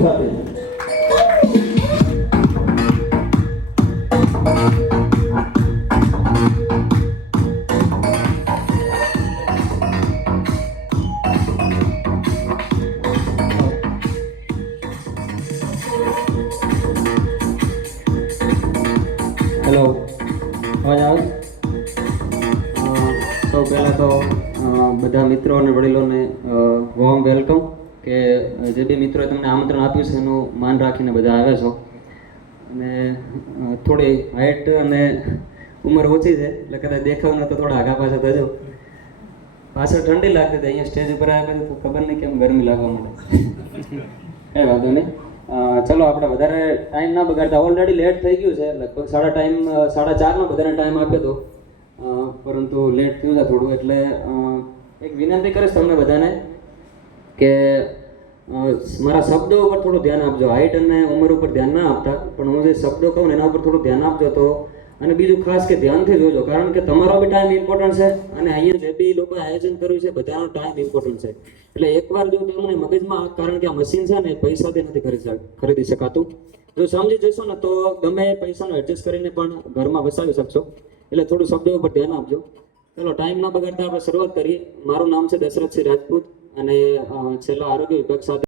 સાથે હેલો, અવાજ આવે? સૌ પહેલાં તો બધા મિત્રો અને વડીલોને વોર્મ વેલકમ કે જે બી મિત્રોએ તમને આમંત્રણ આપ્યું છે એનું માન રાખીને બધા આવ્યા છો. અને થોડી હાઇટ અને ઉંમર ઓછી છે એટલે કદાચ દેખાવને તો થોડા આગા પાછા થજો. પાછળ ઠંડી લાગતી હતી, અહીંયા સ્ટેજ ઉપર આવ્યા પછી તો ખબર નહીં કેમ ગરમી લાગવા માંડે. કંઈ વાંધો નહીં. ચલો આપણે વધારે ટાઈમ ના બગાડતા, ઓલરેડી લેટ થઈ ગયું છે, લગભગ 4:30 બધાને ટાઈમ આપ્યો હતો, પરંતુ લેટ થયું છે થોડું. એટલે એક વિનંતી કરીશ તમને બધાને કે મારા શબ્દો ઉપર થોડું ધ્યાન આપજો. હાઇટ અને ઉંમર ઉપર ધ્યાન ના આપતા, પણ હું જે શબ્દો કહું ને એના ઉપર થોડું ધ્યાન આપજો. તો અને બીજું ખાસ કે ધ્યાનથી જોજો, કારણ કે તમારો બી ટાઈમ ઇમ્પોર્ટન્ટ છે અને અહીંયા જે બી લોકોએ આયોજન કર્યું છે બધાનો ટાઈમ ઇમ્પોર્ટન્ટ છે. એટલે એકવાર જો તમને મગજમાં, કારણ કે આ મશીન છે ને પૈસાથી નથી ખરીદી શકાતું, જો સમજી જશો ને તો ગમે પૈસાનો એડજસ્ટ કરીને પણ ઘરમાં વસાવી શકશો. એટલે થોડું શબ્દો ઉપર ધ્યાન આપજો. ચલો ટાઈમ ના બગાડતા આપણે શરૂઆત કરીએ. મારું નામ છે દશરથસિંહ રાજપૂત અને છેલ્લા આરોગ્ય વિભાગ સાથે